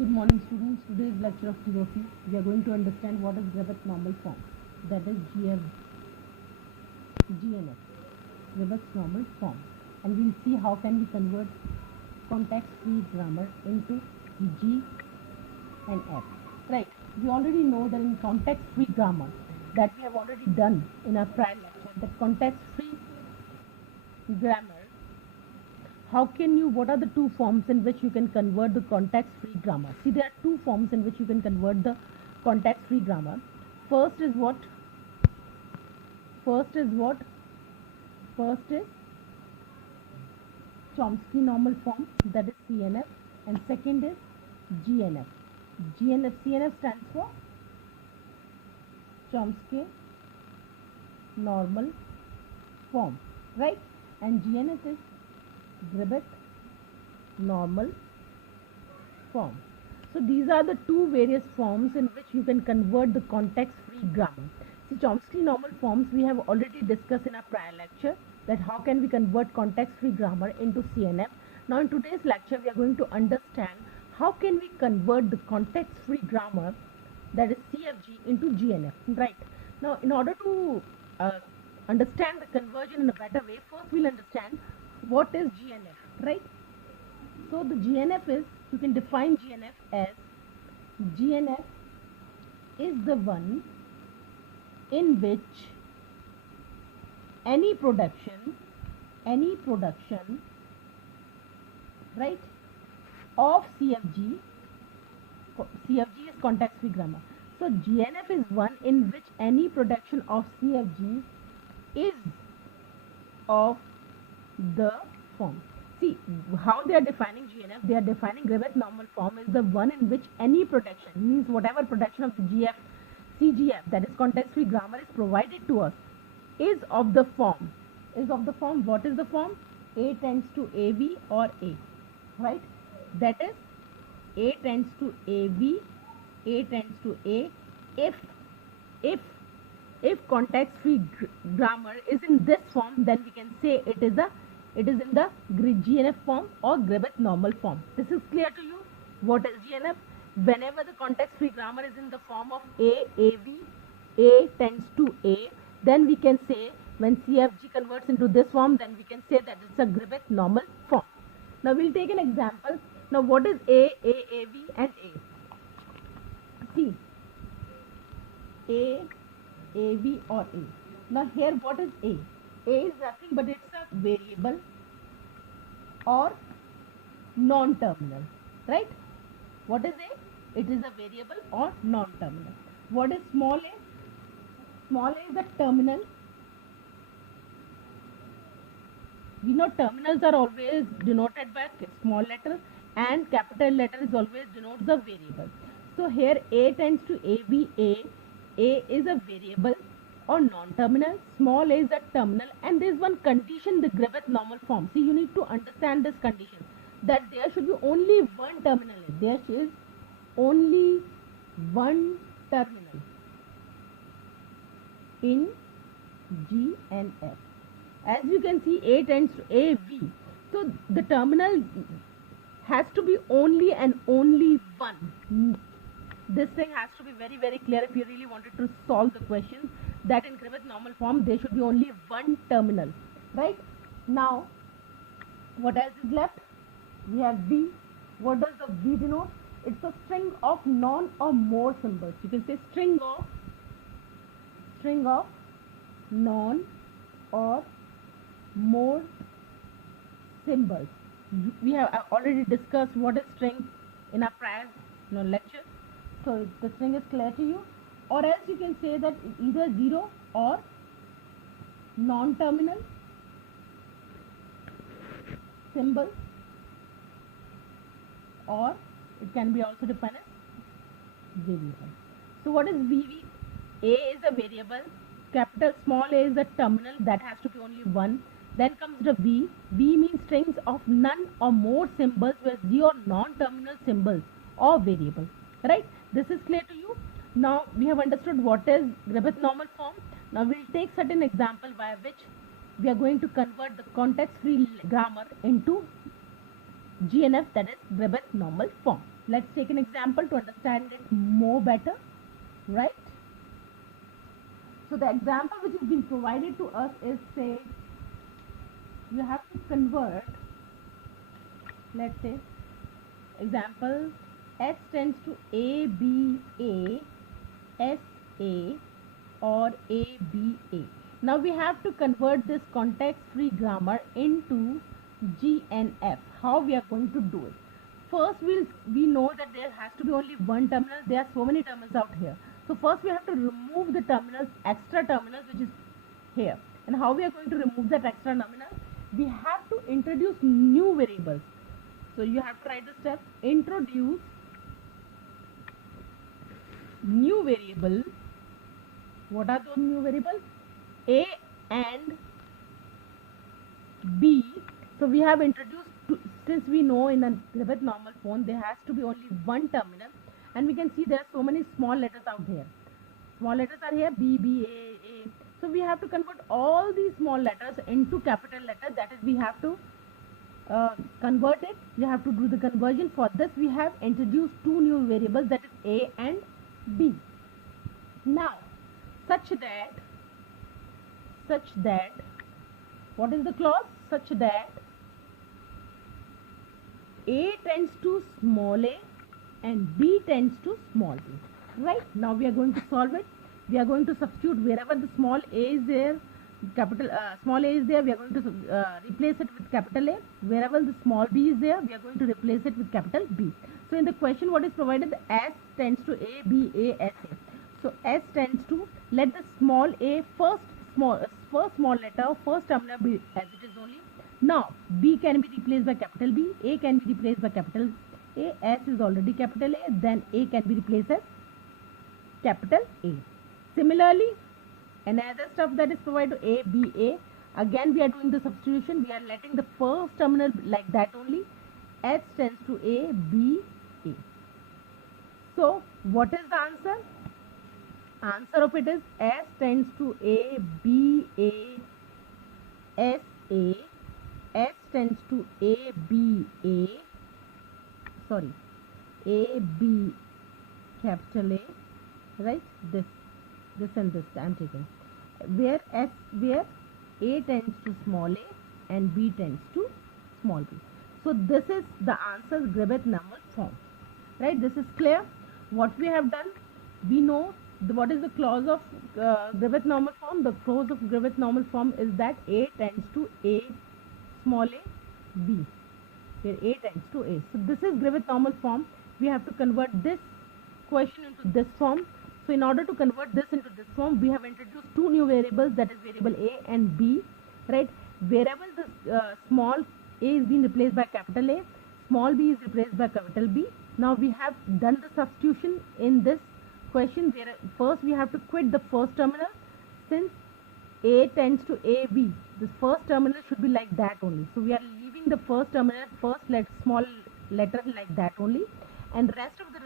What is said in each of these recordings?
Good morning, students. Today's lecture of philosophy, we are going to understand what is Gribbet's normal form, that is GNF, Gribbet's normal form, and we'll see how can we convert context-free grammar into G and F. Right? We already know that in context-free grammar, that we have already done in our prior lecture, that context-free grammar. What are the two forms in which you can convert the context-free grammar? See, there are two forms in which you can convert the context-free grammar. First is what? First is Chomsky normal form, that is CNF, and second is GNF. CNF stands for Chomsky normal form, right? And GNF is Gribbet normal form. So these are the two various forms in which you can convert the context-free grammar. See, Chomsky normal forms we have already discussed in our prior lecture, that how can we convert context-free grammar into CNF. Now in today's lecture we are going to understand how can we convert the context-free grammar, that is CFG, into GNF, right? Now in order to understand the conversion in a better way, first we'll understand what is GNF, right? So the GNF is, you can define GNF as, GNF is the one in which any production, right, of CFG is context-free grammar. So GNF is one in which any production of CFG is of the form. See how they are defining GNF. They are defining Gribbet normal form is the one in which any production, means whatever production of CGF, that is context-free grammar, is provided to us, is of the form. What is the form? A tends to AB or A, right? That is A tends to AB, A tends to A. If context-free grammar is in this form, then we can say it is in the GNF form or Gribbet normal form. This is clear to you? What is GNF? Whenever the context-free grammar is in the form of A, AB, A tends to A, then we can say, when CFG converts into this form, then we can say that it's a Gribbet normal form. Now we'll take an example. Now what is A, AB and A? See, A, AB or A. Now here what is A? A is nothing but it's a variable or non-terminal, right? What is A? It is a variable or non-terminal. What is small a? Small a is a terminal. We know terminals are always denoted by small letter, and capital letter is always denotes the variable. So here A tends to AB. A is a variable or non-terminal, small a is a terminal, and there is one condition, the Gribbet normal form. See, you need to understand this condition, that there should be only one terminal. There is only one terminal in G and F. As you can see, A tends to AB. So the terminal has to be only and only one. This thing has to be very, very clear if you really wanted to solve the question, that in Gribbet normal form there should be only one terminal, right? Now what else is left? We have V. What does the V denote? It's a string of non or more symbols. You can say string of non or more symbols. We have already discussed what is string in our prior lecture, so the string is clear to you. Or else you can say that either 0 or non-terminal symbol, or it can be also defined as variable. So what is VV? A is a variable, capital small a is a terminal, that has to be only one. Then comes the V. V means strings of none or more symbols, where 0 non-terminal symbols or variable, right? This is clear to you? Now we have understood what is Gribbet normal form. Now we'll take certain example by which we are going to convert the context-free grammar into GNF, that is Gribbet normal form. Let's take an example to understand it more better, right? So the example which is being provided to us is, say, you have to convert, let's say, example, S tends to A, B, A, S, A, or A, B, A. Now we have to convert this context-free grammar into G and F. How we are going to do it? First, we know that there has to be only one terminal. There are so many terminals out here. So first we have to remove the terminals, extra terminals, which is here. And how we are going to remove that extra terminal? We have to introduce new variables. So you have to write the step, introduce new variable. What are those new variables? A and B. So we have introduced, since we know in a Griffith normal form there has to be only one terminal, and we can see there are so many small letters out here. Small letters are here, B, B, A. So we have to convert all these small letters into capital letters. That is, we have to convert it. We have to do the conversion. For this we have introduced two new variables, that is A and B. Now such that what is the clause? Such that A tends to small a and B tends to small b. Right? Now we are going to solve it. We are going to substitute wherever the small a is there, small a is there, we are going to replace it with capital A. Wherever the small b is there, we are going to replace it with capital B. So in the question what is provided? S tends to A, B, A, S, A. So S tends to, let the small a first small letter, first terminal be as it is only. Now B can be replaced by capital B, A can be replaced by capital A, S is already capital A, then A can be replaced as capital A. Similarly, another stuff that is provided to A, B, A, again we are doing the substitution. We are letting the first terminal like that only. S tends to A, B, A. So what is the answer? Answer of it is S tends to A, B, A, S, A. S tends to A, B, A. Sorry, A, B, capital A. Right? This and this I am taking. Where A tends to small a and B tends to small b. So this is the answer, Griffith normal form. Right? This is clear. What we have done, we know what is the clause of Griffith normal form. The clause of Griffith normal form is that A tends to A, small a, B, where A tends to A. So this is Griffith normal form. We have to convert this question into this form. So in order to convert this into this form, we have introduced two new variables, that is variable A and B. Right? Wherever the small a is being replaced by capital A, small b is replaced by capital B. Now we have done the substitution in this question, where first we have to quit the first terminal. Since A tends to AB, the first terminal should be like that only. So we are leaving the first terminal, small letter like that only, and rest of the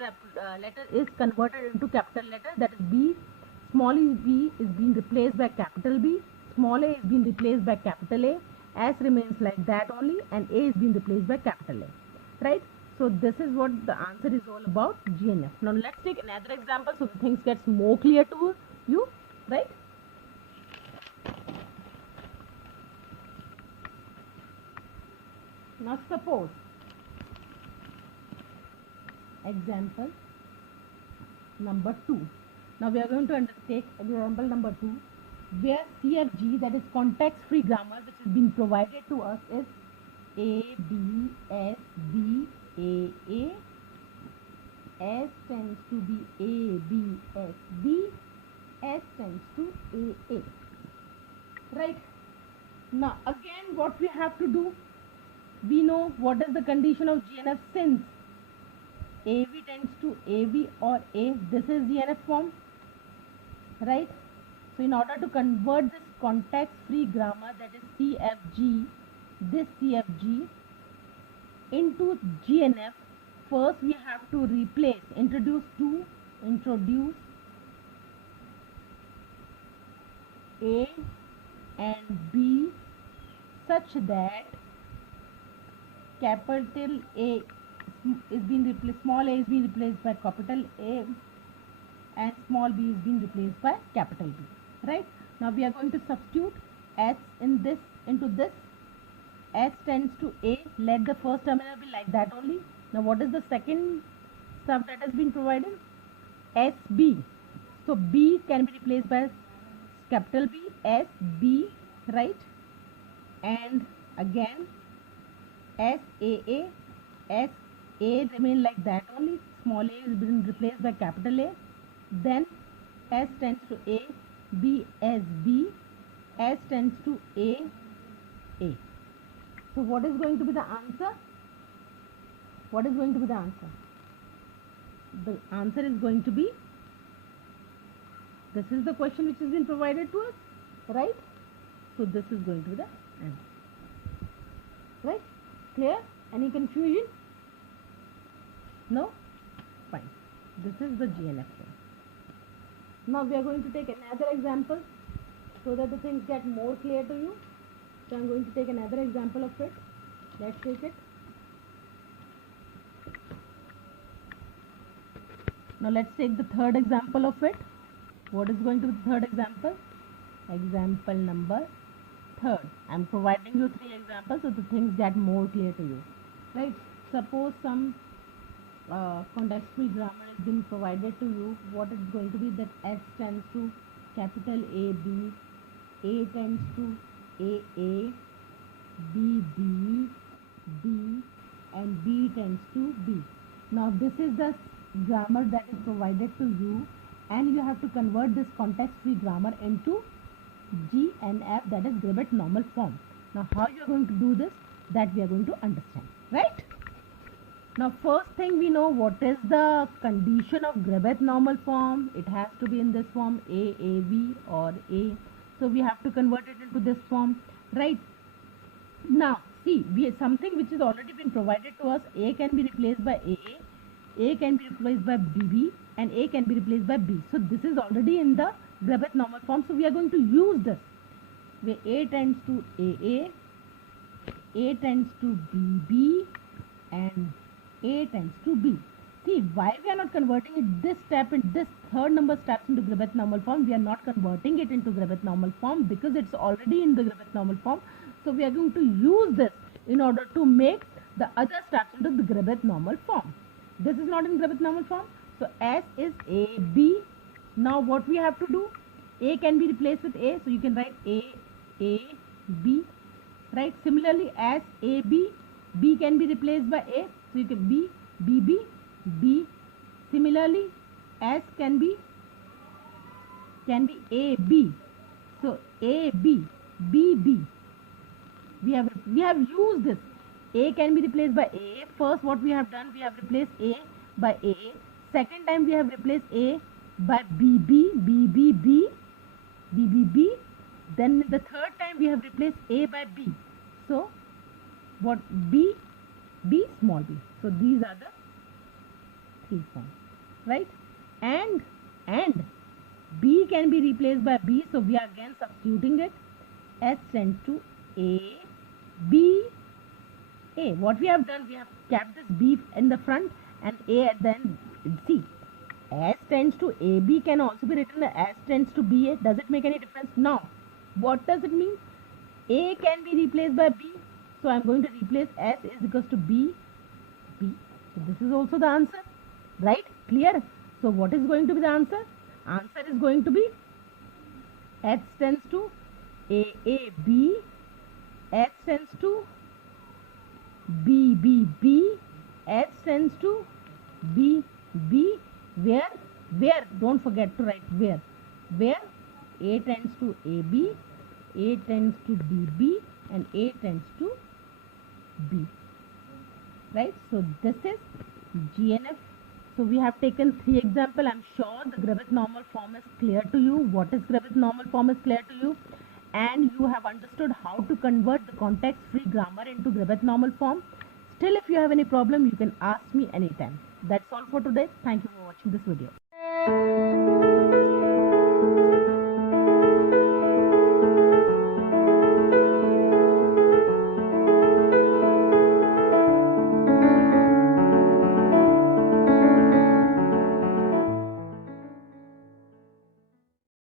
letter is converted into capital letter, that is B. Small b is being replaced by capital B, small a is being replaced by capital A, S remains like that only, and A is being replaced by capital A. Right? So this is what the answer is all about, GNF. Now let's take another example so the things gets more clear to you. Right? Now suppose, example number 2. Now we are going to undertake example number 2, where CFG, that is context free grammar, which has been provided to us, is A, B, S, B, A, S tends to be A, B, S, B, S tends to A. Right? Now again what we have to do, we know what is the condition of GNF. Since AV tends to AB or A, this is GNF form. Right? So in order to convert this context free grammar, that is CFG, this CFG into GNF, first we have to introduce A and B such that capital A is being replaced, small a is being replaced by capital A, and small b is being replaced by capital B, right? Now we are going to substitute s in this into this. S tends to A, let the first terminal be like that only. Now what is the second stuff that has been provided? SB. So B can be replaced by capital B, SB, right? And again SAA, SA remain like that only. Small a is being replaced by capital A. Then S tends to A, B, S, B, S tends to A, A. So what is going to be the answer? What is going to be the answer? The answer is going to be, this is the question which has been provided to us, right? So this is going to be the answer, right? Clear? Any confusion? No? Fine. This is the GNF form. Now we are going to take another example so that the things get more clear to you. So I am going to take another example of it. Let's take it. Now let's take the third example of it. What is going to be the third example? Example number third. I am providing you 3 examples so the things get more clear to you. Right? Suppose some context-free grammar has been provided to you. What is going to be that S tends to capital A, B, A tends to A, B, B, B, and B tends to B. Now this is the grammar that is provided to you, and you have to convert this context-free grammar into GNF, that is Gribbett normal form. Now how you are going to do this, that we are going to understand, right? Now first thing, we know what is the condition of Gribbett normal form. It has to be in this form, A, A, B or A. So we have to convert it into this form, right? Now see, we have something which is already been provided to us. A can be replaced by A can be replaced by BB, and A can be replaced by B. So this is already in the Gribbett normal form. So we are going to use this, where A tends to A tends to BB, and A tends to B. See, why we are not converting it this step, in this third number steps into Gribbett normal form? We are not converting it into Gribbett normal form because it's already in the Gribbett normal form. So we are going to use this in order to make the other steps into the Gribbett normal form. This is not in Gribbett normal form. So S is AB. Now what we have to do? A can be replaced with A, so you can write A, B, right? Similarly, as AB, B can be replaced by A, so you can B, BB, B. Similarly, S can be AB, so AB, BB. We have used this. A can be replaced by A. First, what we have done, we have replaced A by A. Second time, we have replaced A by BB, BBB, BBB. Then the third time, we have replaced A by B. So, what? B, B, small b. So, these are the 3 forms, right? And B can be replaced by B. So, we are again substituting it. S tends to A, B, A. What we have done, we have kept this B in the front and A at the end. See, S tends to AB can also be written as S tends to BA. Does it make any difference? No. What does it mean? A can be replaced by B. So I am going to replace S is equals to B, B. So this is also the answer, right? Clear? So what is going to be the answer? Answer is going to be S tends to A, B. S tends to B, B, B. S tends to B, B. Where? Don't forget to write where. A tends to AB, A tends to BB, and A tends to B. Right? So this is GNF. So we have taken 3 examples. I am sure the Gribbett normal form is clear to you. What is Gribbett normal form is clear to you. And you have understood how to convert the context-free grammar into Gribbett normal form. Still, if you have any problem, you can ask me anytime. That's all for today. Thank you for watching this video.